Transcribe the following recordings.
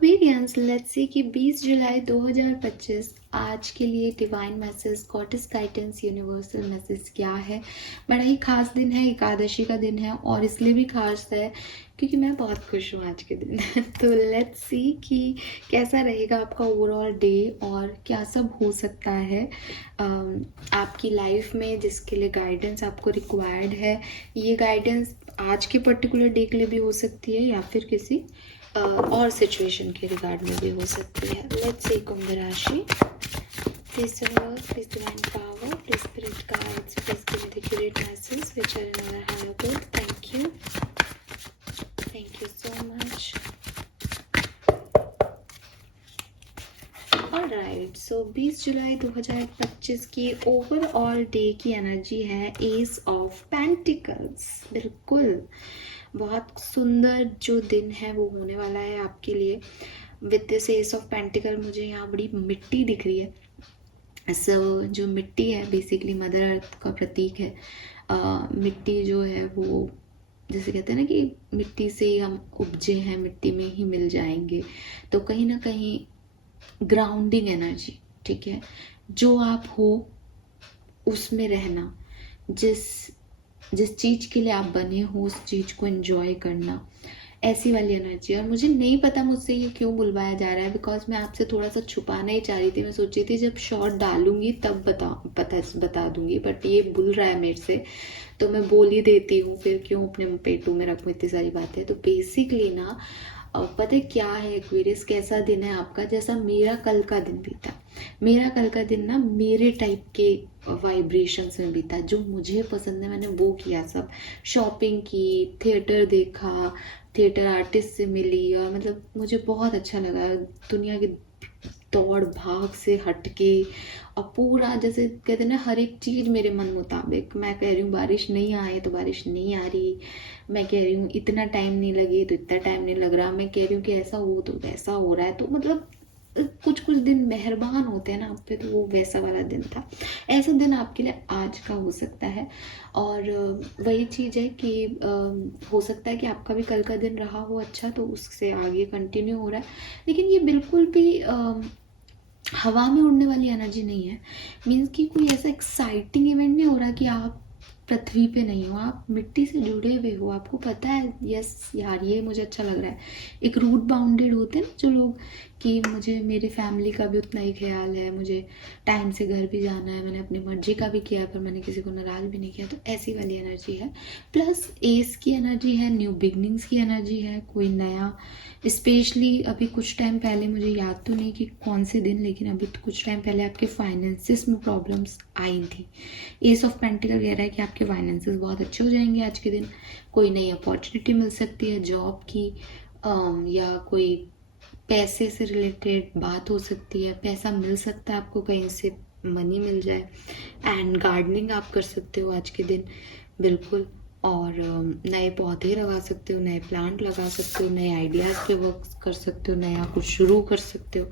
Aquarians let's see कि 20 जुलाई 2025 आज के लिए divine message, goddess guidance, universal message क्या है। बड़ा ही खास दिन है, एकादशी का दिन है और इसलिए भी खास है क्योंकि मैं बहुत खुश हूँ आज के दिन तो लेट्स सी कि कैसा रहेगा आपका ओवरऑल डे और क्या सब हो सकता है आपकी लाइफ में, जिसके लिए गाइडेंस आपको रिक्वायर्ड है। ये गाइडेंस आज के पर्टिकुलर डे के लिए भी हो सकती है या फिर किसी और सिचुएशन के रिगार्ड में भी हो सकती है। लेट्स सी कुंभ राशि, please universe, please divine power, please spirit guides, please give me the accurate message which are in our higher good. Thank you so much. Alright, so 20 जुलाई 2025 की ओवरऑल डे की एनर्जी है ace of pentacles. बिल्कुल बहुत सुंदर जो दिन है वो होने वाला है आपके लिए। With this S of pentacle मुझे यहाँ बड़ी मिट्टी दिख रही है। जो मिट्टी है बेसिकली मदर अर्थ का प्रतीक है। मिट्टी जो है वो जैसे कहते हैं ना कि मिट्टी से ही हम उपजे हैं, मिट्टी में ही मिल जाएंगे। तो कहीं ना कहीं ग्राउंडिंग एनर्जी, ठीक है, जो आप हो उसमें रहना, जिस जिस चीज़ के लिए आप बने हो उस चीज़ को एंजॉय करना, ऐसी वाली एनर्जी। और मुझे नहीं पता मुझसे ये क्यों बुलवाया जा रहा है, बिकॉज मैं आपसे थोड़ा सा छुपाना ही चाह रही थी। मैं सोची थी जब शॉर्ट डालूंगी तब बता दूंगी, बट ये बुल रहा है मेरे से तो मैं बोल ही देती हूँ, फिर क्यों अपने पेटू में रखूँ इतनी सारी बातें। तो बेसिकली ना पता है क्या है एक्वेरियस, कैसा दिन है आपका, जैसा मेरा कल का दिन बीता। मेरा कल का दिन ना मेरे टाइप के वाइब्रेशंस में बीता, जो मुझे पसंद है मैंने वो किया सब। शॉपिंग की, थिएटर देखा, थिएटर आर्टिस्ट से मिली और मतलब मुझे बहुत अच्छा लगा। दुनिया की दौड़ भाग से हटके और पूरा जैसे कहते हैं ना हर एक चीज़ मेरे मन मुताबिक। मैं कह रही हूँ बारिश नहीं आए तो बारिश नहीं आ रही, मैं कह रही हूँ इतना टाइम नहीं लगे तो इतना टाइम नहीं लग रहा, मैं कह रही हूँ कि ऐसा हो तो वैसा हो रहा है। तो मतलब कुछ कुछ दिन मेहरबान होते हैं ना आप पे, तो वो वैसा वाला दिन था। ऐसा दिन आपके लिए आज का हो सकता है। और वही चीज़ है कि हो सकता है कि आपका भी कल का दिन रहा हो अच्छा, तो उससे आगे कंटिन्यू हो रहा है। लेकिन ये बिल्कुल भी हवा में उड़ने वाली एनर्जी नहीं है। मीन्स कि कोई ऐसा एक्साइटिंग इवेंट नहीं हो रहा कि आप पृथ्वी पे नहीं हो, आप मिट्टी से जुड़े हुए हो। आपको पता है, यस यार ये मुझे अच्छा लग रहा है। एक रूट बाउंडेड होते हैं ना जो लोग, कि मुझे मेरी फैमिली का भी उतना ही ख्याल है, मुझे टाइम से घर भी जाना है, मैंने अपनी मर्जी का भी किया पर मैंने किसी को नाराज़ भी नहीं किया। तो ऐसी वाली एनर्जी है। प्लस एस की एनर्जी है, न्यू बिगनिंग्स की एनर्जी है, कोई नया। स्पेशली अभी कुछ टाइम पहले, मुझे याद तो नहीं कि कौन से दिन, लेकिन अभी कुछ टाइम पहले आपके फाइनेंसिस में प्रॉब्लम्स आई थी। एस ऑफ पेंटिकल कह रहा है कि आपके फाइनेंसिस बहुत अच्छे हो जाएंगे आज के दिन। कोई नई अपॉर्चुनिटी मिल सकती है जॉब की, या कोई पैसे से रिलेटेड बात हो सकती है, पैसा मिल सकता है आपको, कहीं से मनी मिल जाए। एंड गार्डनिंग आप कर सकते हो आज के दिन, बिल्कुल। और नए पौधे लगा सकते हो, नए प्लांट लगा सकते हो, नए आइडियाज़ पे वर्क कर सकते हो, नया कुछ शुरू कर सकते हो।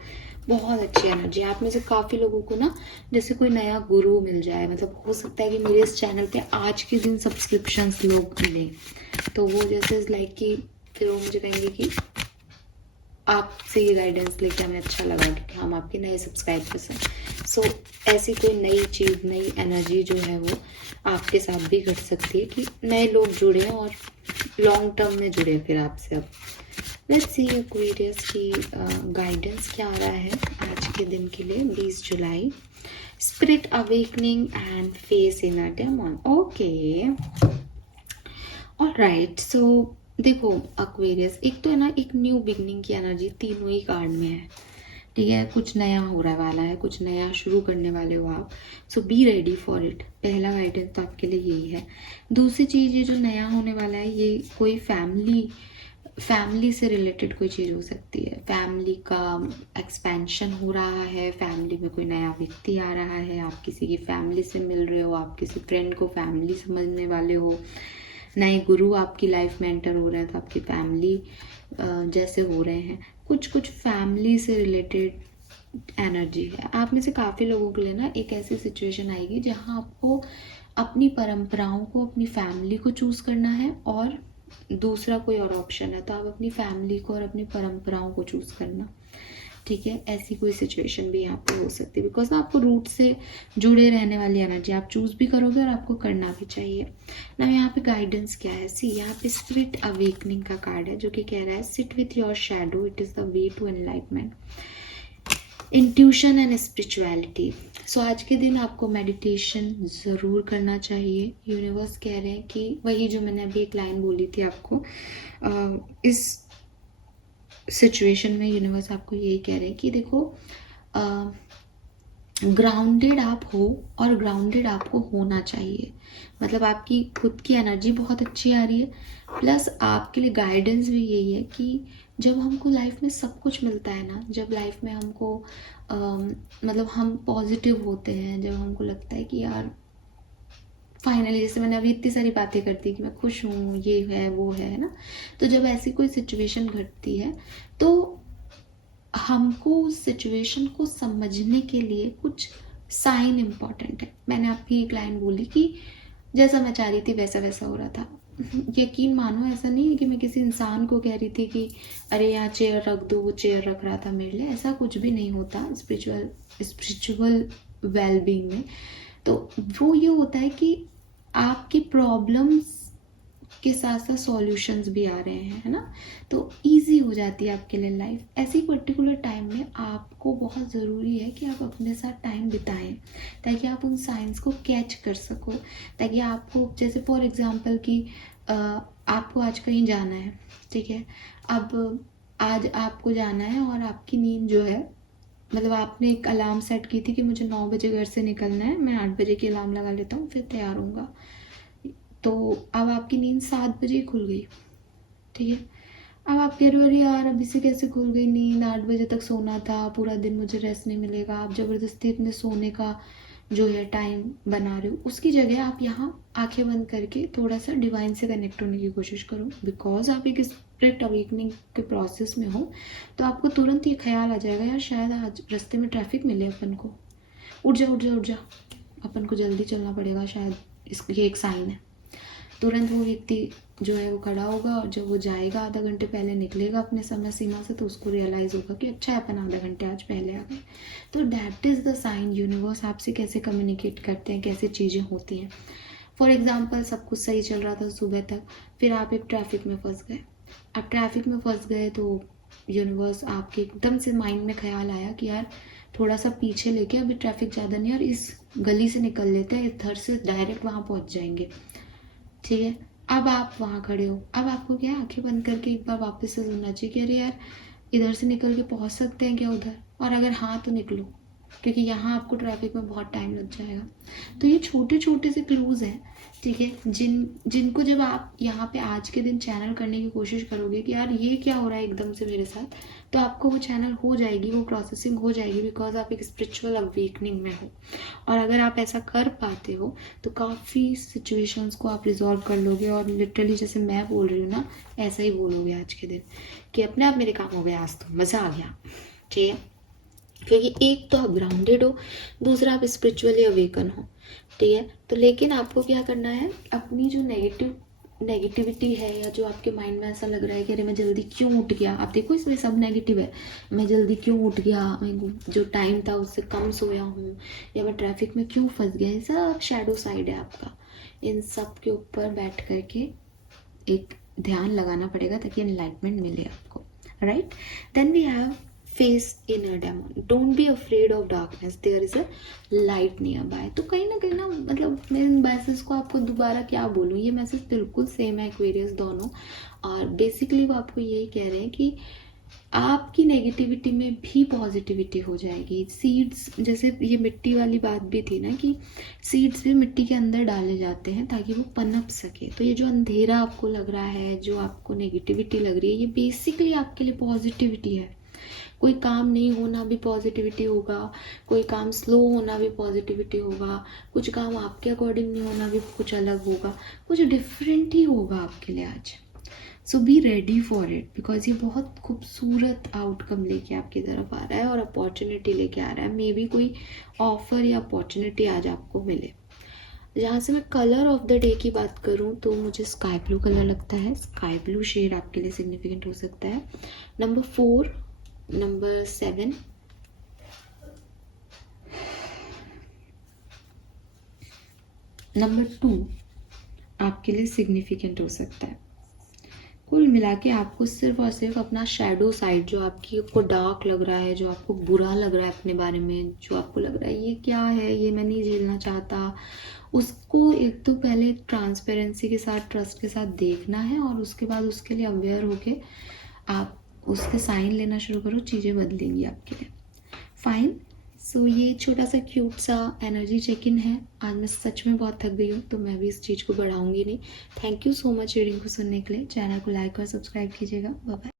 बहुत अच्छी एनर्जी। आप में से काफ़ी लोगों को ना जैसे कोई नया गुरु मिल जाए, मतलब हो सकता है कि मेरे इस चैनल पे आज के दिन सब्सक्रिप्शंस लोग मिले, तो वो जैसे लाइक कि फिर वो मुझे कहेंगे कि आपसे ये गाइडेंस लेके हमें अच्छा लगा क्योंकि हम आपके नए सब्सक्राइबर्स हैं। सो ऐसी कोई नई चीज़, नई एनर्जी जो है वो आपके साथ भी घट सकती है कि नए लोग जुड़े हैं और लॉन्ग टर्म में जुड़े फिर आपसे। अब लेट्स सी एक्वेरियस की गाइडेंस क्या आ रहा है आज के दिन के लिए 20 जुलाई। Spirit awakening and face in a demon. Okay, alright, so देखो एक्वेरियस, एक तो है ना एक न्यू बिगनिंग की एनर्जी तीनों ही कार्ड में है, ठीक है। कुछ नया हो रहा वाला है, कुछ नया शुरू करने वाले हो आप। सो बी रेडी फॉर इट। पहला गाइडेंस तो आपके लिए यही है। दूसरी चीज़, ये जो नया होने वाला है ये कोई फैमिली से रिलेटेड कोई चीज़ हो सकती है। फैमिली का एक्सपेंशन हो रहा है, फैमिली में कोई नया व्यक्ति आ रहा है, आप किसी की फैमिली से मिल रहे हो, आप किसी फ्रेंड को फैमिली समझने वाले हो, नए गुरु आपकी लाइफ में एंटर हो रहे हैं तो आपकी फैमिली जैसे हो रहे हैं। कुछ कुछ फैमिली से रिलेटेड एनर्जी है। आप में से काफ़ी लोगों के लिए ना एक ऐसी सिचुएशन आएगी जहाँ आपको अपनी परंपराओं को, अपनी फैमिली को चूज़ करना है और दूसरा कोई और ऑप्शन है तो आप अपनी फैमिली को और अपनी परंपराओं को चूज़ करना, ठीक है। ऐसी कोई सिचुएशन भी यहाँ पे हो सकती है, बिकॉज ना आपको रूट से जुड़े रहने वाली एनर्जी आप चूज़ भी करोगे और आपको करना भी चाहिए ना। यहाँ पे गाइडेंस क्या है, सी यहाँ पे स्पिरिट अवेकनिंग का कार्ड है जो कि कह रहा है sit with your shadow, it is the way to enlightenment, intuition and spirituality. So आज के दिन आपको मेडिटेशन ज़रूर करना चाहिए। यूनिवर्स कह रहे हैं कि वही जो मैंने अभी एक लाइन बोली थी आपको, इस सिचुएशन में यूनिवर्स आपको यही कह रहे हैं कि देखो ग्राउंडेड आप हो और ग्राउंडेड आपको होना चाहिए। मतलब आपकी खुद की एनर्जी बहुत अच्छी आ रही है, प्लस आपके लिए गाइडेंस भी यही है कि जब हमको लाइफ में सब कुछ मिलता है ना, जब लाइफ में हमको मतलब हम पॉजिटिव होते हैं, जब हमको लगता है कि यार फाइनली, जैसे मैंने अभी इतनी सारी बातें करती कि मैं खुश हूँ, ये है वो है ना, तो जब ऐसी कोई सिचुएशन घटती है तो हमको उस सिचुएशन को समझने के लिए कुछ साइन इम्पॉर्टेंट है। मैंने आपकी एक लाइन बोली कि जैसा मैं चाह रही थी वैसा वैसा हो रहा था। यकीन मानो ऐसा नहीं है कि मैं किसी इंसान को कह रही थी कि अरे यहाँ चेयर रख दो, वो चेयर रख रहा था मेरे लिए, ऐसा कुछ भी नहीं होता स्पिरिचुअल वेलबींग में। तो वो ये होता है कि आपकी प्रॉब्लम्स के साथ साथ सॉल्यूशंस भी आ रहे हैं, है ना, तो इजी हो जाती है आपके लिए लाइफ। ऐसी पर्टिकुलर टाइम में आपको बहुत ज़रूरी है कि आप अपने साथ टाइम बिताएं ताकि आप उन साइंस को कैच कर सको, ताकि आपको, जैसे फॉर एग्जांपल कि आपको आज कहीं जाना है, ठीक है, अब आज आपको जाना है और आपकी नींद जो है, मतलब आपने एक अलार्म सेट की थी कि मुझे 9 बजे घर से निकलना है, मैं 8 बजे की अलार्म लगा लेता हूँ फिर तैयार होऊंगा, तो अब आपकी नींद 7 बजे ही खुल गई, ठीक है। अब आप कह रहे हो अरे यार अभी से कैसे खुल गई नींद, 8 बजे तक सोना था, पूरा दिन मुझे रेस्ट नहीं मिलेगा। आप ज़बरदस्ती अपने सोने का जो है टाइम बना रहे हो, उसकी जगह आप यहाँ आंखें बंद करके थोड़ा सा डिवाइन से कनेक्ट होने की कोशिश करो। बिकॉज आप एक स्पिरिट अवेकनिंग के प्रोसेस में हो, तो आपको तुरंत ये ख्याल आ जाएगा यार शायद आज रास्ते में ट्रैफिक मिले अपन को, उठ जा उठ जा उठ जा, अपन को जल्दी चलना पड़ेगा, शायद ये एक साइन है। तुरंत वो व्यक्ति जो है वो खड़ा होगा और जब वो जाएगा आधा घंटे पहले निकलेगा अपने समय सीमा से, तो उसको रियलाइज़ होगा कि अच्छा है अपन आधा घंटे आज पहले आ गए। तो that is the sign. Universe आपसे कैसे कम्युनिकेट करते हैं, कैसे चीज़ें होती हैं। फॉर एग्जाम्पल सब कुछ सही चल रहा था सुबह तक, फिर आप एक ट्रैफिक में फंस गए। अब ट्रैफिक में फंस गए तो यूनिवर्स आपके एकदम से माइंड में ख्याल आया कि यार थोड़ा सा पीछे लेके, अभी ट्रैफिक ज़्यादा नहीं और इस गली से निकल लेते हैं, इधर से डायरेक्ट वहाँ पहुँच जाएंगे, ठीक है। अब आप वहाँ खड़े हो, अब आपको क्या है आंखें बंद करके एक बार वापस से सुनना चाहिए कि अरे यार इधर से निकल के पहुँच सकते हैं क्या उधर, और अगर हाँ तो निकलो, क्योंकि यहाँ आपको ट्रैफिक में बहुत टाइम लग जाएगा। तो ये छोटे छोटे से क्लूज़ हैं, ठीक है, जिनको जब आप यहाँ पे आज के दिन चैनल करने की कोशिश करोगे कि यार ये क्या हो रहा है एकदम से मेरे साथ, तो आपको वो चैनल हो जाएगी, वो प्रोसेसिंग हो जाएगी, बिकॉज आप एक स्पिरिचुअल अवेकनिंग में हो। और अगर आप ऐसा कर पाते हो तो काफ़ी सिचुएशंस को आप रिजॉल्व कर लोगे, और लिटरली जैसे मैं बोल रही हूँ ना, ऐसा ही बोलोगे आज के दिन कि अपने आप मेरे काम हो गया, आज तो मज़ा आ गया, ठीक है। क्योंकि एक तो आप ग्राउंडेड हो, दूसरा आप स्पिरिचुअली अवेकन हो, ठीक है। तो लेकिन आपको क्या करना है, अपनी जो नेगेटिविटी है, या जो आपके माइंड में ऐसा लग रहा है कि अरे मैं जल्दी क्यों उठ गया, आप देखो इसमें सब नेगेटिव है, मैं जल्दी क्यों उठ गया, मैं जो टाइम था उससे कम सोया हूँ, या मैं ट्रैफिक में क्यों फंस गया, ये सब शैडो साइड है आपका। इन सब के ऊपर बैठ करके एक ध्यान लगाना पड़ेगा ताकि एनलाइटमेंट मिले आपको, right. Then we have face inner demon, don't be afraid of darkness, there is a light nearby. तो कहीं ना मतलब मैं इन मैसेज को आपको दोबारा क्या बोलूँ, ये मैसेज बिल्कुल सेम है एक्वेरियस दोनों, और बेसिकली वो आपको यही कह रहे हैं कि आपकी नेगेटिविटी में भी पॉजिटिविटी हो जाएगी। सीड्स, जैसे ये मिट्टी वाली बात भी थी ना कि सीड्स भी मिट्टी के अंदर डाले जाते हैं ताकि वो पनप सके। तो ये जो अंधेरा आपको लग रहा है, जो आपको नेगेटिविटी लग रही है, ये बेसिकली आपके लिए पॉजिटिविटी है। कोई काम नहीं होना भी पॉजिटिविटी होगा, कोई काम स्लो होना भी पॉजिटिविटी होगा, कुछ काम आपके अकॉर्डिंग नहीं होना भी कुछ अलग होगा, कुछ डिफरेंट ही होगा आपके लिए आज। So be ready for it, because ये बहुत खूबसूरत आउटकम लेके आपकी तरफ आ रहा है और अपॉर्चुनिटी लेके आ रहा है। मे बी कोई ऑफर या अपॉर्चुनिटी आज आपको मिले। जहाँ से मैं कलर ऑफ द डे की बात करूँ तो मुझे स्काई ब्लू कलर लगता है। स्काई ब्लू शेड आपके लिए सिग्निफिकेंट हो सकता है। नंबर 4, नंबर 7, नंबर 2 आपके लिए सिग्निफिकेंट हो सकता है। कुल मिला के आपको सिर्फ और सिर्फ अपना शैडो साइड, जो आपको डार्क लग रहा है, जो आपको बुरा लग रहा है अपने बारे में, जो आपको लग रहा है ये क्या है, ये मैं नहीं झेलना चाहता, उसको एक तो पहले ट्रांसपेरेंसी के साथ, ट्रस्ट के साथ देखना है और उसके बाद उसके लिए अवेयर होके आप उसके साइन लेना शुरू करो, चीज़ें बदलेंगी आपके लिए। फाइन। सो ये छोटा सा क्यूट सा एनर्जी चेक इन है। आज मैं सच में बहुत थक गई हूँ तो मैं भी इस चीज़ को बढ़ाऊंगी नहीं। Thank you so much reading को सुनने के लिए। चैनल को लाइक और सब्सक्राइब कीजिएगा। Bye bye.